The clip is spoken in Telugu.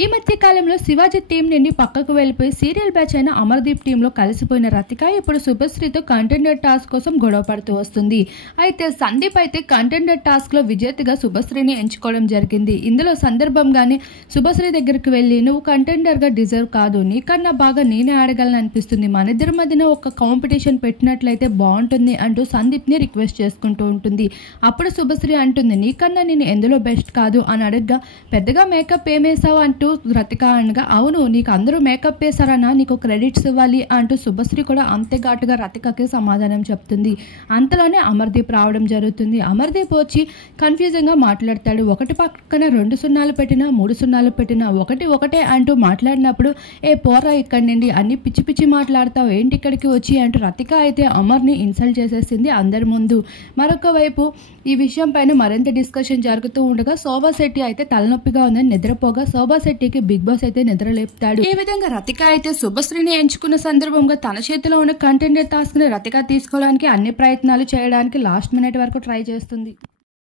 ఈ మధ్య కాలంలో శివాజీ టీం నుండి పక్కకు వెళ్లిపోయి సీరియల్ బ్యాచ్ అయిన అమర్దీప్ టీంలో కలిసిపోయిన రతిక ఇప్పుడు శుభశ్రీతో కంటెండర్ టాస్క్ కోసం గొడవ పడుతూ వస్తుంది. అయితే సందీప్ అయితే కంటెండర్ టాస్క్ లో విజేతగా శుభశ్రీని ఎంచుకోవడం జరిగింది. ఇందులో సందర్భంగానే శుభశ్రీ దగ్గరికి వెళ్లి నువ్వు కంటెండర్ గా డిజర్వ్ కాదు, నీకన్నా బాగా నేనే ఆడగలను అనిపిస్తుంది, మన ఇద్దరి మధ్యన ఒక కాంపిటీషన్ పెట్టినట్లయితే బాగుంటుంది అంటూ సందీప్ ని రిక్వెస్ట్ చేసుకుంటూ ఉంటుంది. అప్పుడు శుభశ్రీ అంటుంది నీకన్నా నేను ఎందులో బెస్ట్ కాదు అని అడగగా పెద్దగా మేకప్ ఏమేసావు అంటూ రతిక అనగా అవును నీకు అందరూ మేకప్ వేసారన్నా నీకు క్రెడిట్స్ ఇవ్వాలి అంటూ శుభశ్రీ కూడా అంతే ఘాటుగా రతికకి సమాధానం చెప్తుంది. అంతలోనే అమర్దీప్ రావడం జరుగుతుంది. అమర్దీప్ వచ్చి కన్ఫ్యూజన్ గా మాట్లాడతాడు. ఒకటి పక్కన 2 సున్నాలు పెట్టినా 3 సున్నాలు పెట్టినా ఒకటే అంటూ మాట్లాడినప్పుడు ఏ పోరా ఇక్కడి నుండి అన్ని పిచ్చి పిచ్చి మాట్లాడతావు ఏంటి ఇక్కడికి వచ్చి అంటూ రతిక అయితే అమర్ని ఇన్సల్ట్ చేసేసింది అందరి ముందు. మరొక వైపు ఈ విషయం పైన మరింత డిస్కషన్ జరుగుతూ ఉండగా శోభా శెట్టి అయితే తలనొప్పిగా ఉందని నిద్రపోగా శోభా శెట్టికి బిగ్ బాస్ అయితే నిద్రలేపుతాడు. ఈ విధంగా రతిక అయితే శుభశ్రీని ఎంచుకున్న సందర్భంగా తన చేతిలో ఉన్న కంటెండర్ టాస్క్ ని రతిక తీసుకోవడానికి అన్ని ప్రయత్నాలు చేయడానికి లాస్ట్ మినిట్ వరకు ట్రై చేస్తుంది.